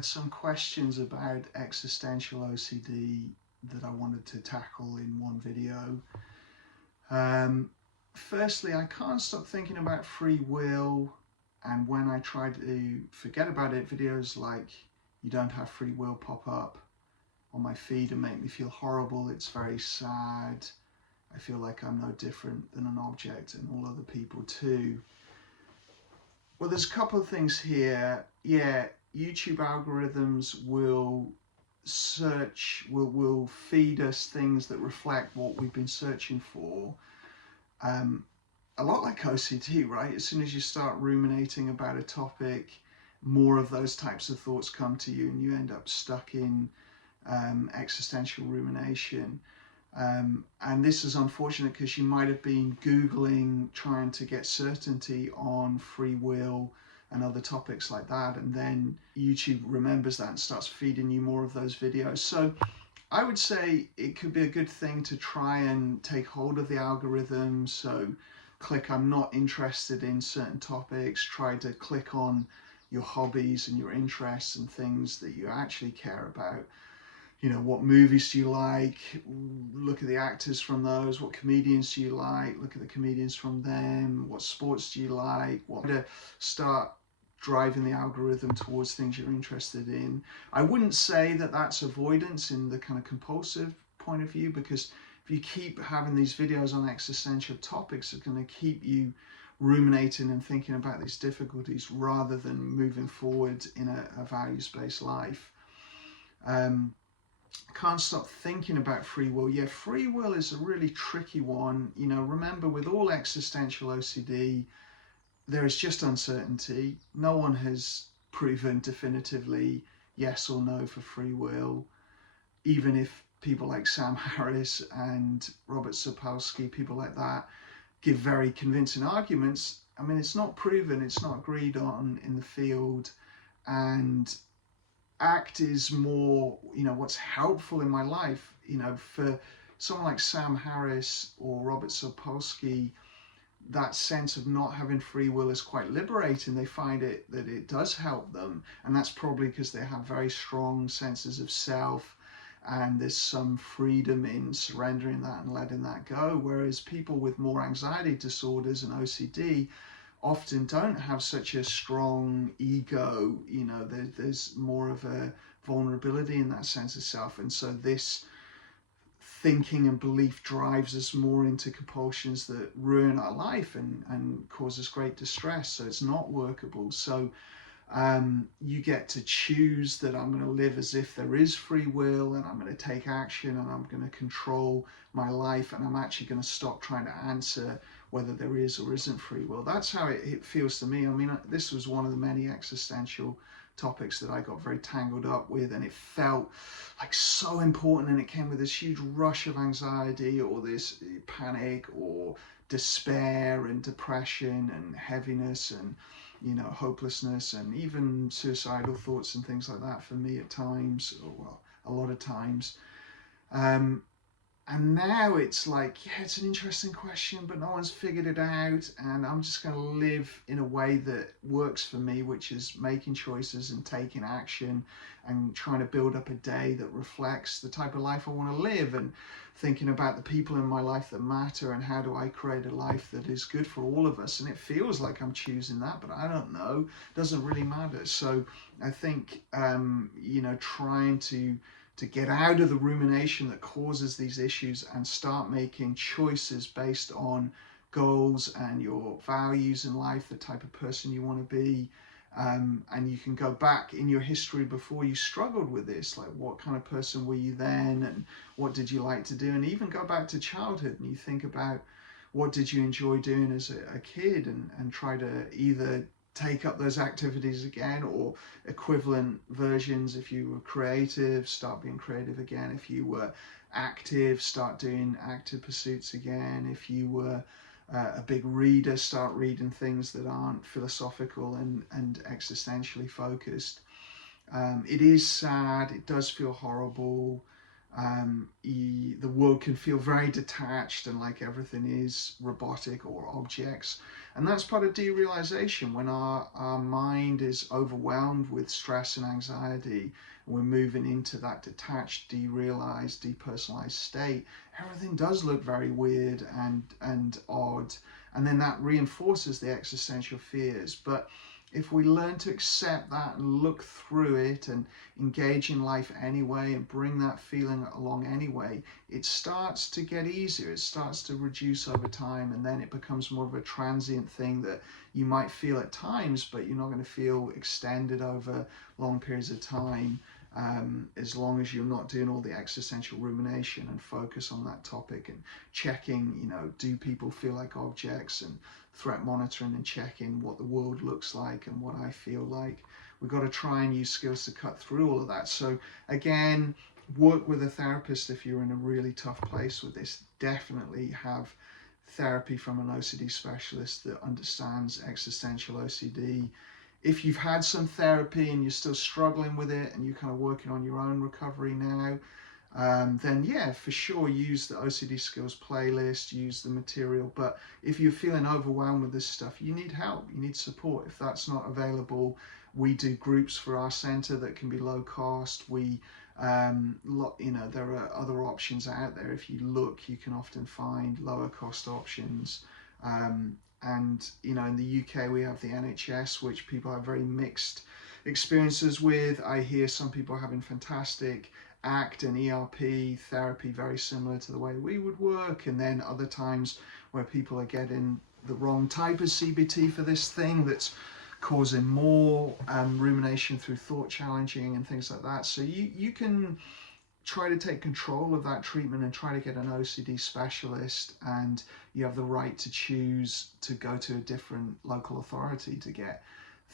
had some questions about existential OCD that I wanted to tackle in one video. Firstly, I can't stop thinking about free will, and when I try to forget about it, videos like "You don't have free will" pop up on my feed and make me feel horrible. It's very sad. I feel like I'm no different than an object and all other people too. Well, there's a couple of things here. Yeah, YouTube algorithms will feed us things that reflect what we've been searching for. A lot like OCD, right? As soon as you start ruminating about a topic, more of those types of thoughts come to you and you end up stuck in existential rumination. And this is unfortunate because you might have been Googling trying to get certainty on free will and other topics like that, and then YouTube remembers that and starts feeding you more of those videos. So I would say it could be a good thing to try and take hold of the algorithm. So click "I'm not interested in certain topics," try to click on your hobbies and your interests and things that you actually care about. You know, what movies do you like? Look at the actors from those. What comedians do you like? Look at the comedians from them. What sports do you like? What to start driving the algorithm towards things you're interested in. I wouldn't say that that's avoidance in the kind of compulsive point of view, because if you keep having these videos on existential topics, it's going to keep you ruminating and thinking about these difficulties rather than moving forward in a values-based life. Can't stop thinking about free will. Yeah, free will is a really tricky one. You know, remember, with all existential OCD, there is just uncertainty. No one has proven definitively yes or no for free will. Even if people like Sam Harris and Robert Sapolsky, people like that, give very convincing arguments, I mean, it's not proven, it's not agreed on in the field. And ACT is more, you know, what's helpful in my life. You know, for someone like Sam Harris or Robert Sapolsky, that sense of not having free will is quite liberating. They find that it does help them, and that's probably because they have very strong senses of self, and there's some freedom in surrendering that and letting that go. Whereas people with more anxiety disorders and OCD often don't have such a strong ego. You know, there's more of a vulnerability in that sense of self, and so this thinking and belief drives us more into compulsions that ruin our life and cause us great distress. So it's not workable. So you get to choose that I'm going to live as if there is free will, and I'm going to take action, and I'm going to control my life, and I'm actually going to stop trying to answer whether there is or isn't free will. That's how it feels to me. I mean, this was one of the many existential topics that I got very tangled up with, and it felt like so important, and it came with this huge rush of anxiety or this panic or despair and depression and heaviness and, you know, hopelessness and even suicidal thoughts and things like that for me at times, or well, a lot of times. And now it's like, yeah, it's an interesting question, but no one's figured it out, and I'm just going to live in a way that works for me, which is making choices and taking action and trying to build up a day that reflects the type of life I want to live, and thinking about the people in my life that matter and how do I create a life that is good for all of us. And it feels like I'm choosing that, but I don't know. It doesn't really matter. So I think, you know, trying to get out of the rumination that causes these issues and start making choices based on goals and your values in life, the type of person you want to be. And you can go back in your history before you struggled with this, like what kind of person were you then, and what did you like to do, and even go back to childhood and you think about what did you enjoy doing as a kid, and try to either take up those activities again, or equivalent versions. If you were creative, start being creative again. If you were active, start doing active pursuits again. If you were a big reader, start reading things that aren't philosophical and existentially focused. It is sad, it does feel horrible, The world can feel very detached and like everything is robotic or objects. And that's part of derealization, when our mind is overwhelmed with stress and anxiety, and we're moving into that detached, derealized, depersonalized state. Everything does look very weird and odd. And then that reinforces the existential fears. But if we learn to accept that and look through it and engage in life anyway and bring that feeling along anyway, it starts to get easier. It starts to reduce over time, and then it becomes more of a transient thing that you might feel at times, but you're not going to feel extended over long periods of time, as long as you're not doing all the existential rumination and focus on that topic and checking, do people feel like objects, and threat monitoring and checking what the world looks like and what I feel like. We've got to try and use skills to cut through all of that. So again, work with a therapist if you're in a really tough place with this. Definitely have therapy from an OCD specialist that understands existential OCD. If you've had some therapy and you're still struggling with it and you're kind of working on your own recovery now, then yeah, for sure, use the OCD skills playlist, use the material. But if you're feeling overwhelmed with this stuff, you need help, you need support. If that's not available, we do groups for our center that can be low cost. There are other options out there. If you look, you can often find lower cost options. And in the UK, we have the NHS, which people have very mixed experiences with. I hear some people having fantastic ACT and ERP therapy, very similar to the way we would work, and then other times where people are getting the wrong type of CBT for this thing that's causing more rumination through thought challenging and things like that. So you can try to take control of that treatment and try to get an OCD specialist, and you have the right to choose to go to a different local authority to get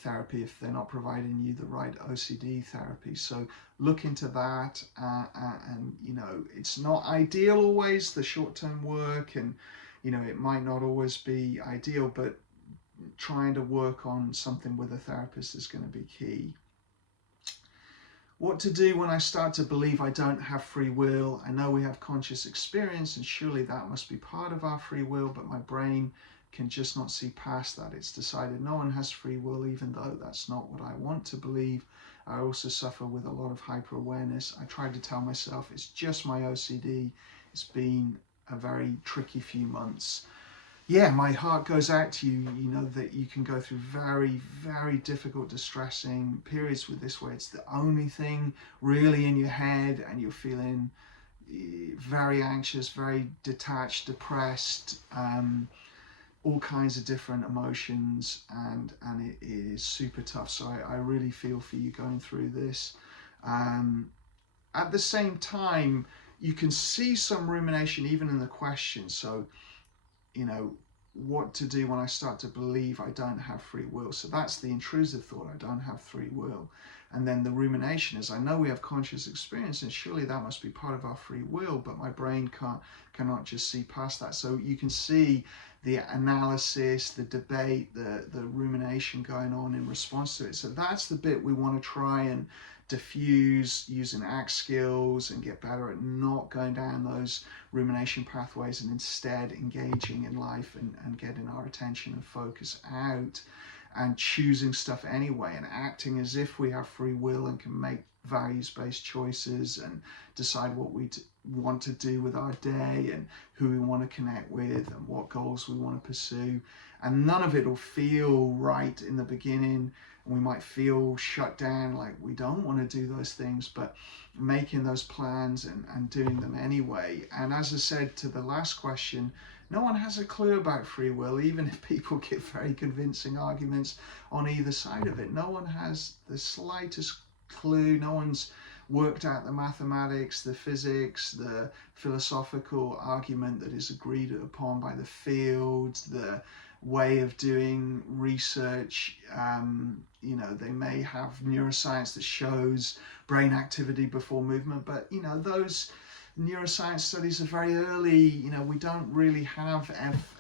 therapy if they're not providing you the right OCD therapy. So look into that, and it's not ideal always, the short-term work, and it might not always be ideal, but trying to work on something with a therapist is going to be key. What to do when I start to believe I don't have free will? I know we have conscious experience, and surely that must be part of our free will, but my brain can just not see past that. It's decided no one has free will, even though that's not what I want to believe. I also suffer with a lot of hyper-awareness. I tried to tell myself it's just my OCD. It's been a very tricky few months. Yeah, my heart goes out to you. You know that you can go through very, very difficult, distressing periods with this, where it's the only thing really in your head, and you're feeling very anxious, very detached, depressed, all kinds of different emotions, and it is super tough. So I really feel for you going through this. At the same time, you can see some rumination even in the question. So what to do when I start to believe I don't have free will. So that's the intrusive thought, I don't have free will. And then the rumination is, I know we have conscious experience, and surely that must be part of our free will, but my brain cannot just see past that. So you can see the analysis, the debate, the rumination going on in response to it. So that's the bit we want to try and diffuse using ACT skills and get better at not going down those rumination pathways, and instead engaging in life and getting our attention and focus out and choosing stuff anyway, and acting as if we have free will and can make values-based choices and decide what we want to do with our day and who we want to connect with and what goals we want to pursue. And none of it will feel right in the beginning, and we might feel shut down, like we don't want to do those things, but making those plans and doing them anyway. And as I said to the last question, no one has a clue about free will, even if people give very convincing arguments on either side of it. No one has the slightest clue. No one's worked out the mathematics, the physics, the philosophical argument that is agreed upon by the field, the way of doing research. They may have neuroscience that shows brain activity before movement, but those neuroscience studies are very early. We don't really have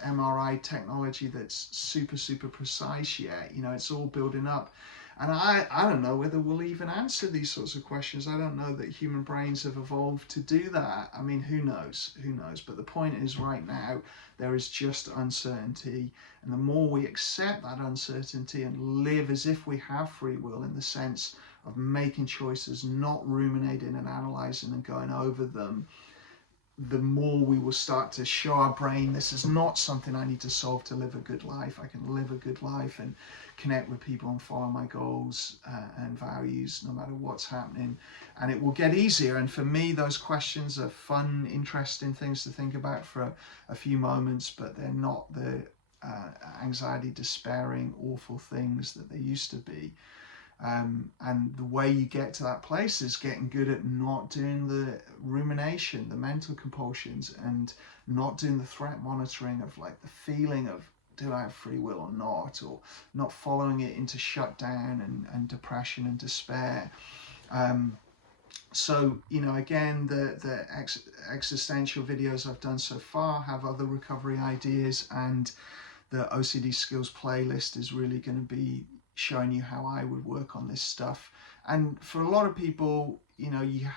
fMRI technology that's super precise yet. It's all building up. And I don't know whether we'll even answer these sorts of questions. I don't know that human brains have evolved to do that. I mean, who knows? Who knows? But the point is, right now, there is just uncertainty. And the more we accept that uncertainty and live as if we have free will, in the sense of making choices, not ruminating and analyzing and going over them, the more we will start to show our brain this is not something I need to solve to live a good life. I can live a good life and connect with people and follow my goals and values no matter what's happening. And it will get easier. And for me, those questions are fun, interesting things to think about for a few moments, but they're not the anxiety, despairing, awful things that they used to be. And the way you get to that place is getting good at not doing the rumination, the mental compulsions, and not doing the threat monitoring of like the feeling of, do I have free will or not, or not following it into shutdown and depression and despair. So, you know, again, the existential videos I've done so far have other recovery ideas, and the OCD skills playlist is really going to be showing you how I would work on this stuff. And for a lot of people, you know, you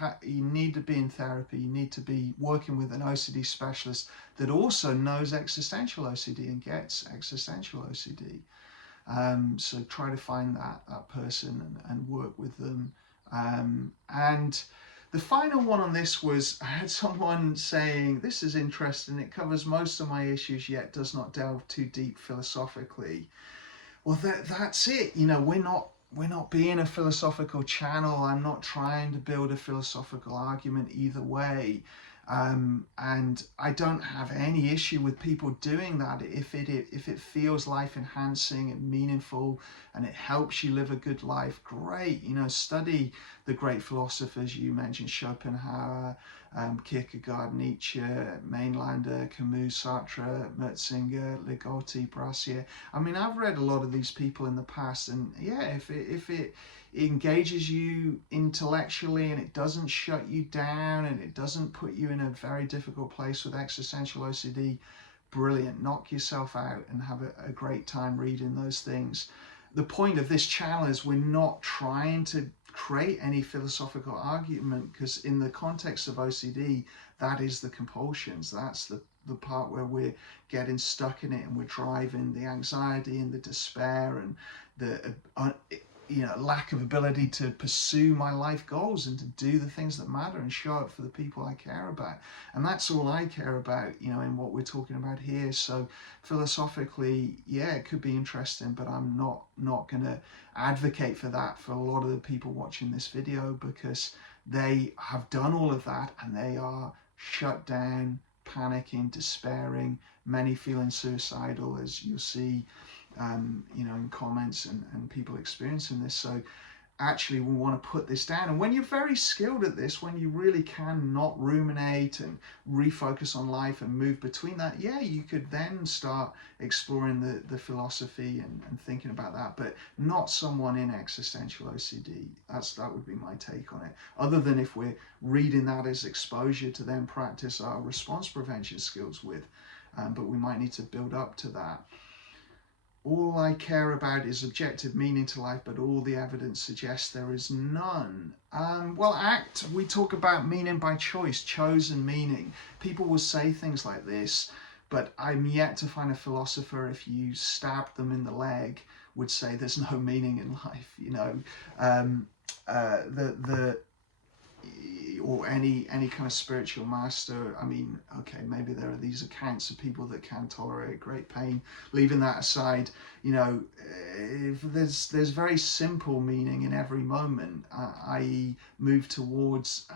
need to be in therapy, you need to be working with an OCD specialist that also knows existential OCD and gets existential OCD. So try to find that person and work with them. And the final one on this was, I had someone saying, this is interesting, it covers most of my issues yet does not delve too deep philosophically. Well, that's it. You know, we're not being a philosophical channel. I'm not trying to build a philosophical argument either way. And I don't have any issue with people doing that if it feels life enhancing and meaningful and it helps you live a good life. Great, you know, study the great philosophers you mentioned: Schopenhauer, Kierkegaard, Nietzsche, Mainlander, Camus, Sartre, Metzinger, Ligotti, Brassier. I mean, I've read a lot of these people in the past, and yeah, if it engages you intellectually and it doesn't shut you down and it doesn't put you in a very difficult place with existential OCD, brilliant. Knock yourself out and have a great time reading those things. The point of this channel is we're not trying to create any philosophical argument, because in the context of OCD, that is the compulsions. That's the part where we're getting stuck in it and we're driving the anxiety and the despair and the lack of ability to pursue my life goals and to do the things that matter and show up for the people I care about. And that's all I care about, you know, in what we're talking about here. So philosophically, yeah, it could be interesting, but I'm not going to advocate for that for a lot of the people watching this video, because they have done all of that and they are shut down, panicking, despairing, many feeling suicidal, as you'll see in comments and people experiencing this. So actually we want to put this down. And when you're very skilled at this, when you really can not ruminate and refocus on life and move between that, yeah, you could then start exploring the philosophy and thinking about that, but not someone in existential OCD. That would be my take on it, other than if we're reading that as exposure to then practice our response prevention skills with, but we might need to build up to that. All I care about is objective meaning to life, but all the evidence suggests there is none. We talk about meaning by choice, chosen meaning. People will say things like this, but I'm yet to find a philosopher, if you stabbed them in the leg, would say there's no meaning in life, you know. Or any kind of spiritual master. I mean, okay, maybe there are these accounts of people that can tolerate great pain. Leaving that aside, you know, there's very simple meaning in every moment, i.e. move towards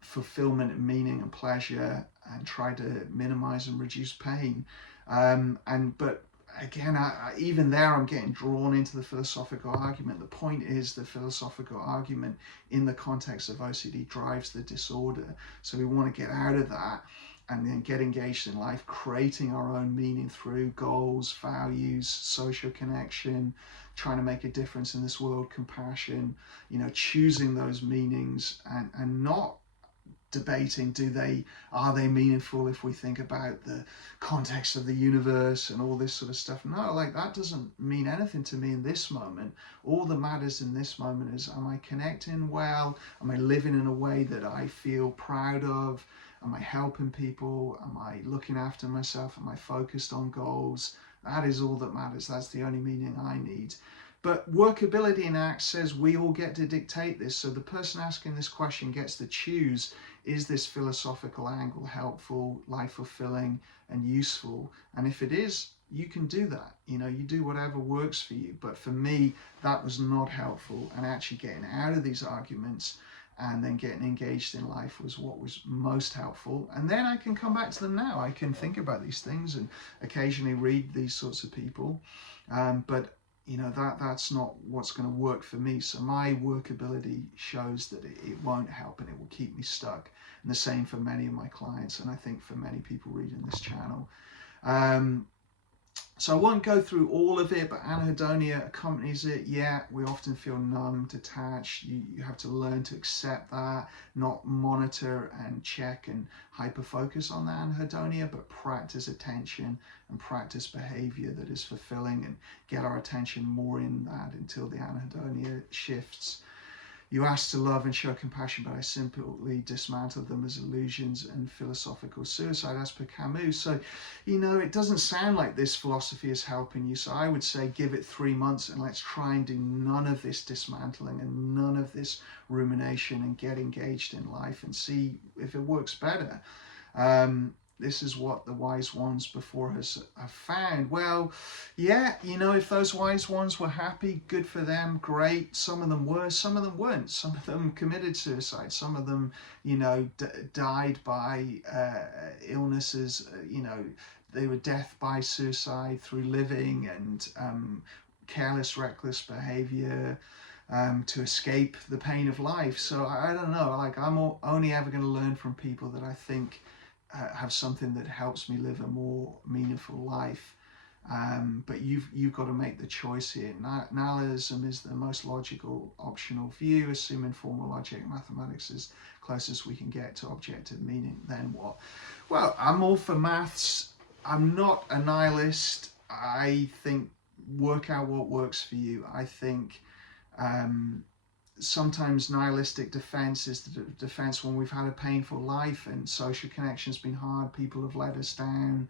fulfillment and meaning and pleasure, and try to minimize and reduce pain. But again, even there, I'm getting drawn into the philosophical argument. The point is, the philosophical argument in the context of OCD drives the disorder. So we want to get out of that and then get engaged in life, creating our own meaning through goals, values, social connection, trying to make a difference in this world, compassion, you know, choosing those meanings and not debating, are they meaningful if we think about the context of the universe and all this sort of stuff. No, like that doesn't mean anything to me in this moment. All that matters in this moment is, am I connecting well? Am I living in a way that I feel proud of? Am I helping people? Am I looking after myself? Am I focused on goals? That is all that matters. That's the only meaning I need. But workability in ACT says we all get to dictate this. So the person asking this question gets to choose, is this philosophical angle helpful, life fulfilling, and useful? And if it is, you can do that. You know, you do whatever works for you. But for me, that was not helpful. And actually getting out of these arguments and then getting engaged in life was what was most helpful. And then I can come back to them now. I can think about these things and occasionally read these sorts of people. But you know, that's not what's going to work for me. So my workability shows that it won't help and it will keep me stuck. And the same for many of my clients, and I think for many people reading this channel. So I won't go through all of it, but anhedonia accompanies it. Yeah, we often feel numb, detached. You have to learn to accept that, not monitor and check and hyper-focus on the anhedonia, but practice attention and practice behavior that is fulfilling and get our attention more in that until the anhedonia shifts. You asked to love and show compassion, but I simply dismantled them as illusions and philosophical suicide, as per Camus. So, you know, it doesn't sound like this philosophy is helping you. So I would say give it 3 months and let's try and do none of this dismantling and none of this rumination and get engaged in life and see if it works better. This is what the wise ones before us have found. Well, yeah, you know, if those wise ones were happy, good for them, great. Some of them were, some of them weren't. Some of them committed suicide. Some of them, you know, died by illnesses. You know, they were death by suicide through living and careless, reckless behavior. To escape the pain of life. So I don't know, like I'm only ever going to learn from people that I think have something that helps me live a more meaningful life. But you've got to make the choice here. Nihilism is the most logical optional view, assuming formal logic and mathematics is close as we can get to objective meaning. Then what? Well, I'm all for maths. I'm not a nihilist. I think work out what works for you. I think sometimes nihilistic defense is the defense when we've had a painful life and social connection's been hard, people have let us down,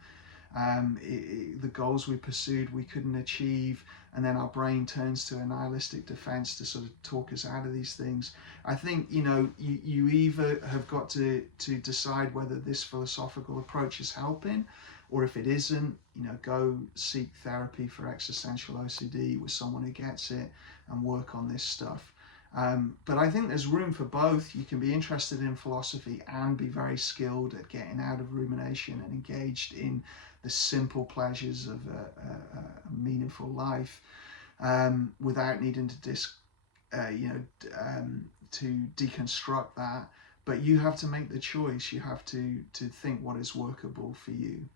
the goals we pursued we couldn't achieve, and then our brain turns to a nihilistic defense to sort of talk us out of these things. I think, you know, you either have got to decide whether this philosophical approach is helping, or if it isn't, you know, go seek therapy for existential OCD with someone who gets it and work on this stuff. But I think there's room for both. You can be interested in philosophy and be very skilled at getting out of rumination and engaged in the simple pleasures of a meaningful life without needing to to deconstruct that. But you have to make the choice. You have to think what is workable for you.